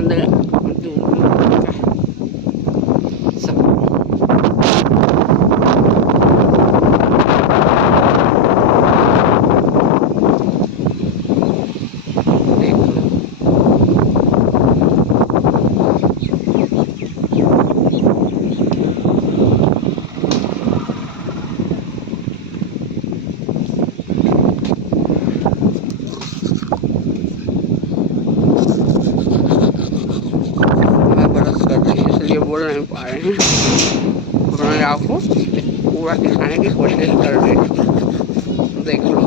अंदर सब देख लो। मैं बरस कर रही हूँ इसलिए बोल नहीं पा रहे हैं, उन्होंने आपको पूरा दिखाने की कोशिश कर रहे हैं। देख लो।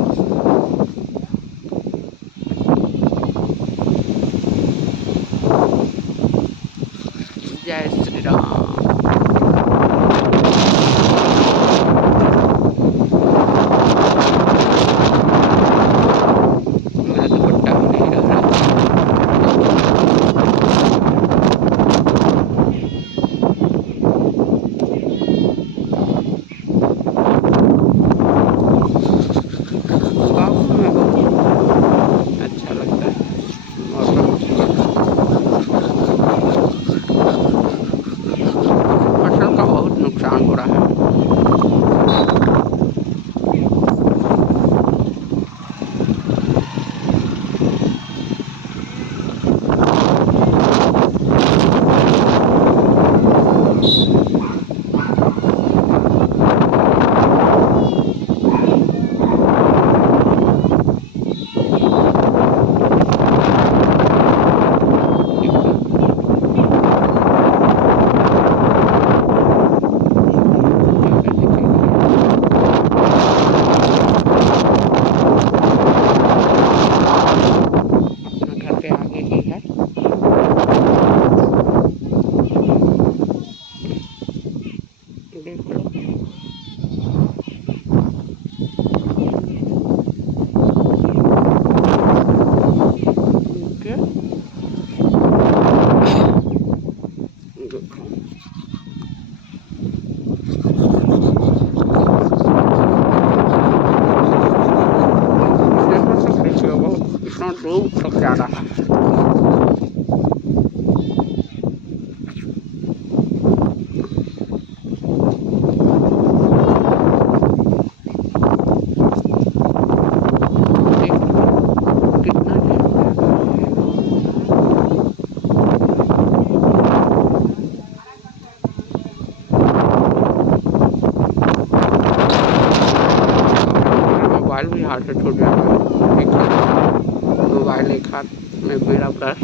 जय श्री राम। मैं दुपट्टा भी नहीं रह रहा। गाँव में बहुत अच्छा लगता है मौसम। फसल का बहुत नुकसान हो रहा है। घर के आगे ही है। देख लो। ओके। देखो। देखो तो खींच लो, बहुत इतना दूर तक जा रहा है। देख लो कितना मोबाइल भी हाथ से छूट जाता है। मोबाइल एक हाथ में मेरा पर्स